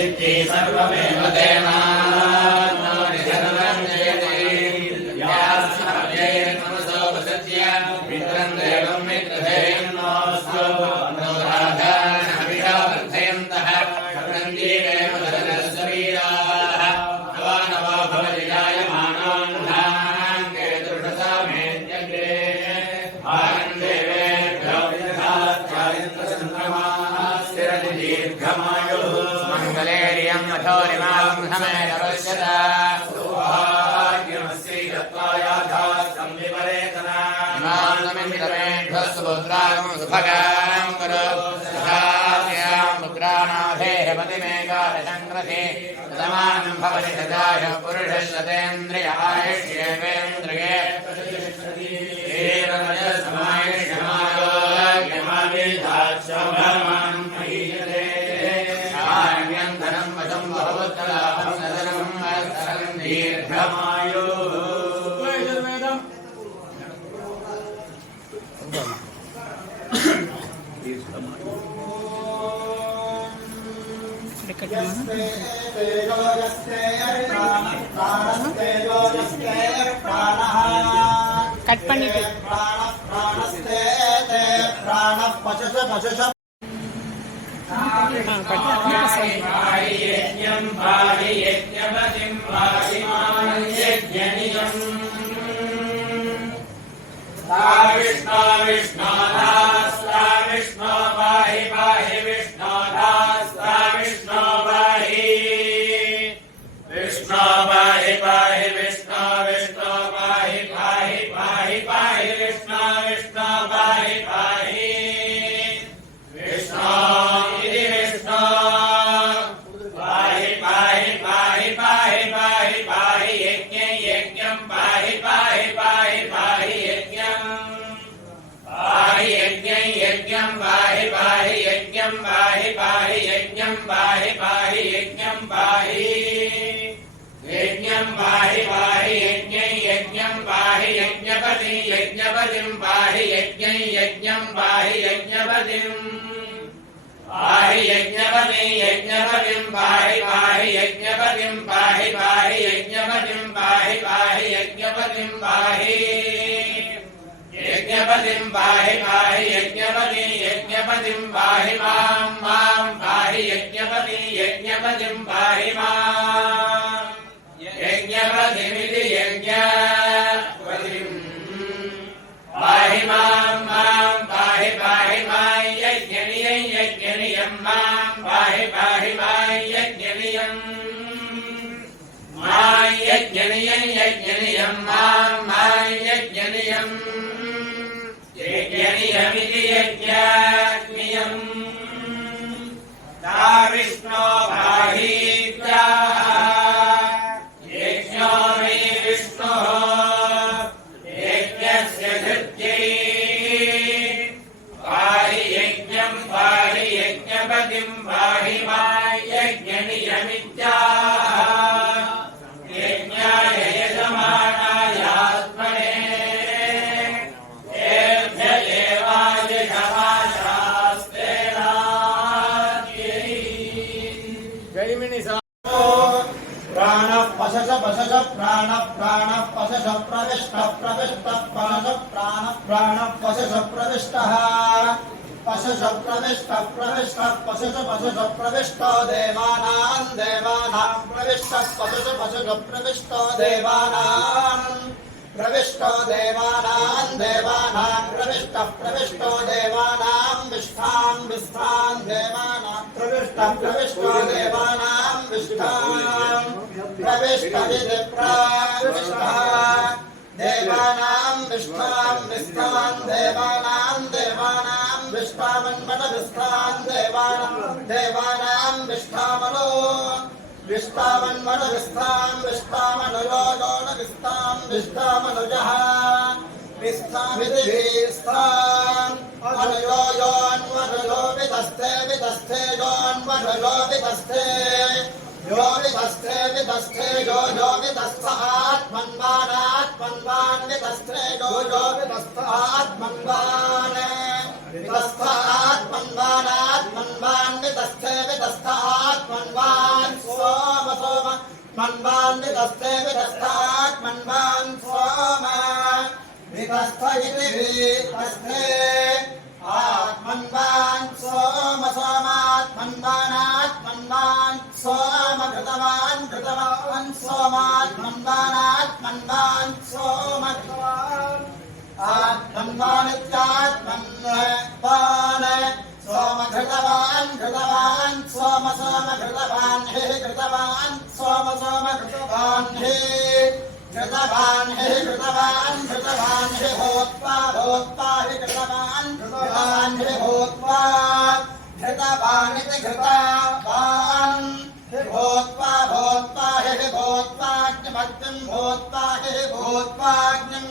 सर्वमेव देवा पुरुषेन्द्रिय आयुष्येन्द्रिये कट பண்ணிட்டு वितस्थात्मन्वानात्मन्वान् वितस्थे वितस्थात्मन्वान् मन्वान् वितस्ते वितस्तात् मन्वान् सोमा वितस्थ इति वितस्ते आत्मन्वान् सोम सोमात्मन्वानात् मन्वान् सोम कृतवान् कृतवान् सोमात्मन्वानात् मन्वान् सोम कृतवान् आत्मन्वानित्यात्मन्वान् सोम कृतवान् कृतवान् सोम सोम कृतवान् हे कृतवान् सोम सोम कृतवान् हे कृतवान् हे कृतवान् कृतवान् हे भूत्वा भूत्वा हे कृतवान् कृतवान् हे भूत्वा कृतवान् इति कृतवान् हे भूत्वा भूत्वा हे भूत्वाग्निमग्निं भूत्वा हे भूत्वाग्निं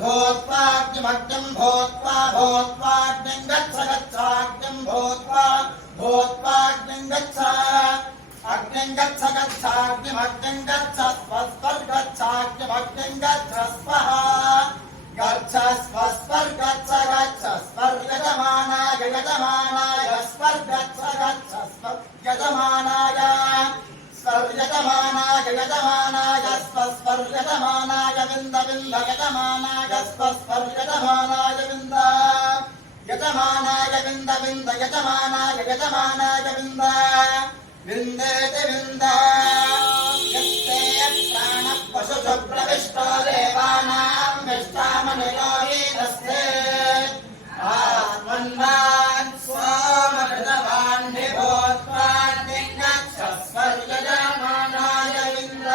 भूत्वाग्निमग्निं भूत्वा भूत्वाग्निं गच्छ गच्छाग्निं भूत्वा भूत्वाग्निं गच्छ अग्निं गच्छ गच्छाग्निमग्निं गच्छ स्वस्वर्गच्छाग्निमग्निं गच्छ स्वः गच्छ स्वस्वर्गच्छ गच्छ स्वर्गजमानाय यजमानाय स्वर्गच्छ गच्छ स्वर्गजमानाय स्वर्गजमानाय यजमानाय स्वस्वर्गजमानाय विन्द विन्द यजमानाय स्वस्वर्गजमानाय विन्द यजमानाय विन्द विन्द यजमानाय यजमानाय विन्द विन्देति विन्द यस्ते प्राणः पशुषु प्रविष्टो देवानां विष्टामनिलो वीरस्ते आत्मन्वान् सोमकृतवान् निभूत्वान् गच्छ स्वर्गजमानाय विन्द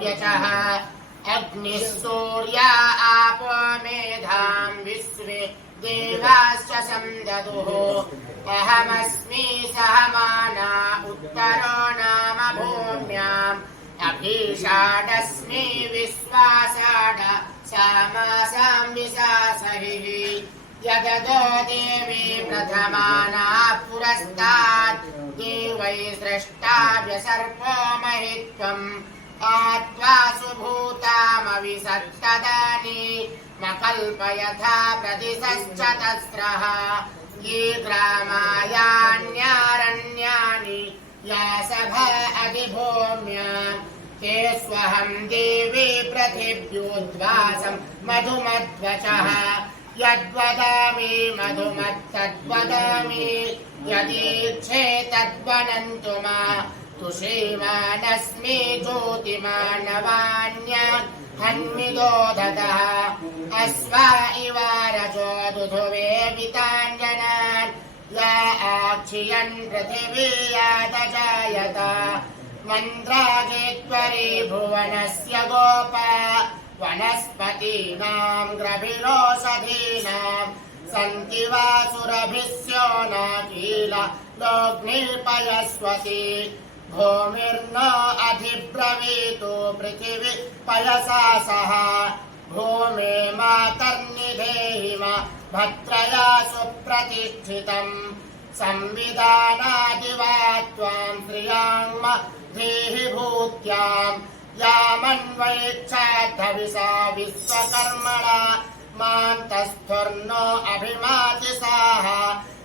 व्यचः अग्निः सूर्या आपो मेधां विश्वे देवाश्च संददुः अहमस्मि सहमाना उत्तरो नाम भूम्याम् अभीषाडस्मि विश्वासाड सामासां विशासहिः यददो देवी प्रथमाना पुरस्तात् देवै सृष्टा व्यसर्पो महित्वम् आत्वा सुभूतामविसत्तदानि मकल्पयथा प्रदिशश्चतस्रः ये ग्रामायान्यारण्यानि या सभा अधिभूम्याम् ते स्वहं देवी पृथिव्योद्वासं मधुमध्वचः यद्वदामि मधुमत्तद्वदामि यदीक्षे तद्वनन्तु मा तुषीमानस्मि ज्योतिमानवान्या हन्मिदोदतः अस्वा इव रजो दुधुवे विताञ्जनान् या आक्षियन् पृथिवी यादजायत मन्द्राजेत्वरी भुवनस्य गोपा वनस्पतीनां ग्रभिरोषधीनां सन्ति वा सुरभिस्योना कील लोग्निर्पयस्वती भूमिर्न अधिब्रवीतु पृथिवी पयसा सह भूमे मातर्निधेहि मा भद्रया सुप्रतिष्ठितम् संविधानादिवा त्वां श्रियां देहि भूत्याम् यामन्वैच्छाद्धविषा विश्वकर्मणा मान्तस्थुर्नो अभिमाति साः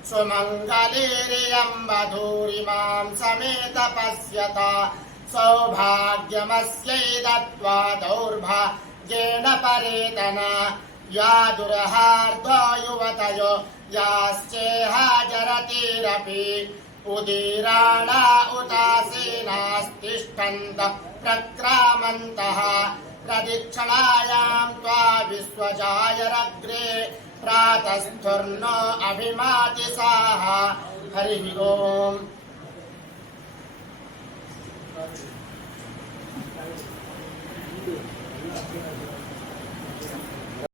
सुमङ्गलीरियं वधूरिमां समेत पश्यत सौभाग्यमस्यै दत्त्वा दौर्भाग्येन परेतना या दुरहार्दो युवतयो याश्चेहाजरतिरपि उदीराणा उदासीनास्तिष्ठन्त प्रक्रामन्तः प्रदक्षिणायां त्वा विश्वजायरग्रे प्रातस्थुर्नो अभिमाति साः हरिः ओम्